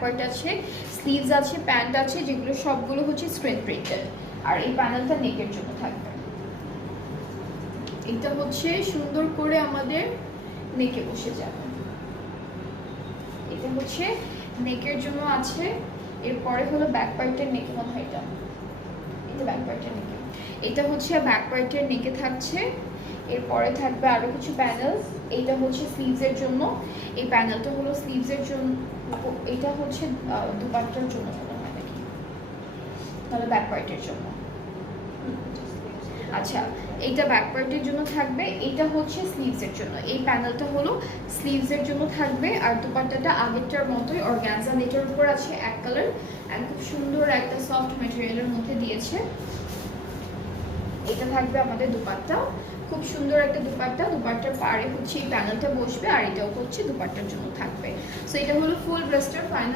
Part আছে, sleeves আছে, pant আছে, যেগুলো সবগুলো হচ্ছে স্ক্রিন প্রিন্টেড। আর এই প্যানেলটা নেকের জন্য থাকবে। এটা হচ্ছে সুন্দর করে আমাদের নেকে বসে যাবে। এটা হচ্ছে নেকের জন্য আছে। এরপরে হলো ব্যাক পার্টের নেকে, মনে হয় এটা ব্যাক পার্টের নেকে। এটা হচ্ছে ব্যাক পার্টের নেকে থাকছে। এরপরে থাকবে আরো কিছু প্যানেলস। এইটা হচ্ছে স্লিভসের জন্য, এই প্যানেলটা হলো স্লিভসের জন্য। এটা হচ্ছে দুপাট্টার জন্য মনে হয় নাকি, তাহলে ব্যাক পার্টের জন্য। আচ্ছা, এইটা ব্যাক পার্টের জন্য থাকবে, এটা হচ্ছে স্লিভসের জন্য। এই প্যানেলটা হলো স্লিভসের জন্য থাকবে। আর দুপাট্টাটা আগেরটার মতোই অর্গানজা নেটের উপর আছে, এক কালার, আর খুব সুন্দর একটা সফট ম্যাটেরিয়ালের মধ্যে দিয়েছে। এটা থাকবে আমাদের দুপাট্টা, খুব সুন্দর একটা দুপাট্টা। দুপাট্টার পাড়ে হচ্ছে এই প্যানেলটা বসবে, আর এটাও হচ্ছে দুপাট্টার জন্য থাকবে। সো এটা হলো ফুল ড্রেসটার ফাইনাল